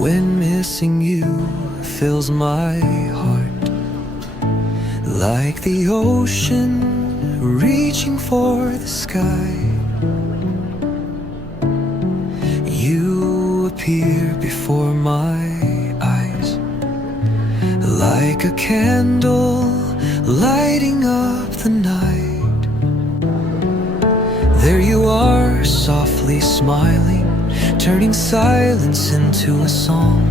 When missing you fills my heart like the ocean reaching for the sky. You appear before my eyes like a candle lighting up the night. There you are, softly smiling, turning silence into a song.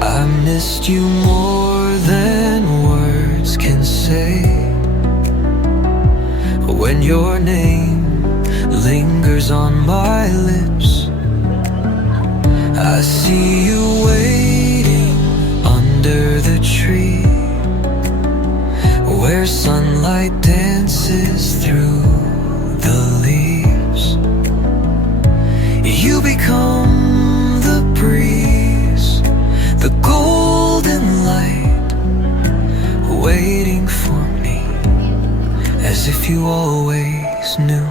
I missed you more than words can say. When your name lingers on my lips, I see you waiting under the tree, where sunlight dances through the leaves. You become the breeze, the golden light, waiting for me, as if you always knew.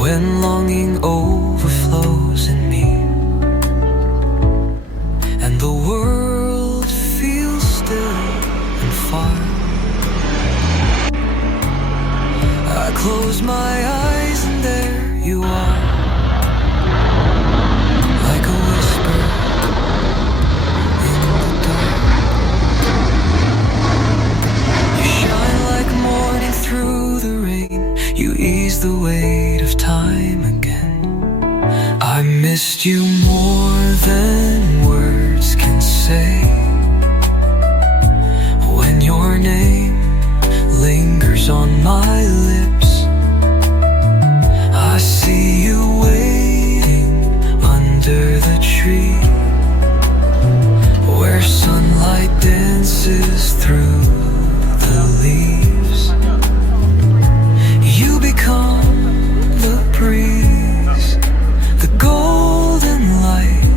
When longing overflows in me, and the world feels still and far, I close my eyes and there you are. You ease the weight of time again. I missed you more than words can say. When your name lingers on my lips, I see you waiting under the tree, where sunlight dances through the leaves. You become the breeze, the golden light,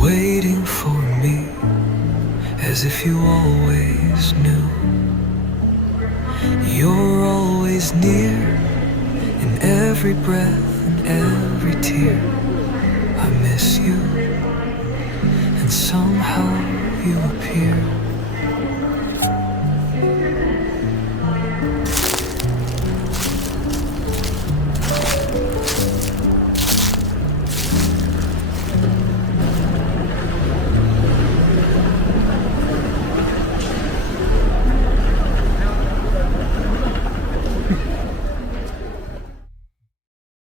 waiting for me, as if you always knew. You're always near, in every breath and every tear. I miss you, and somehow you appear.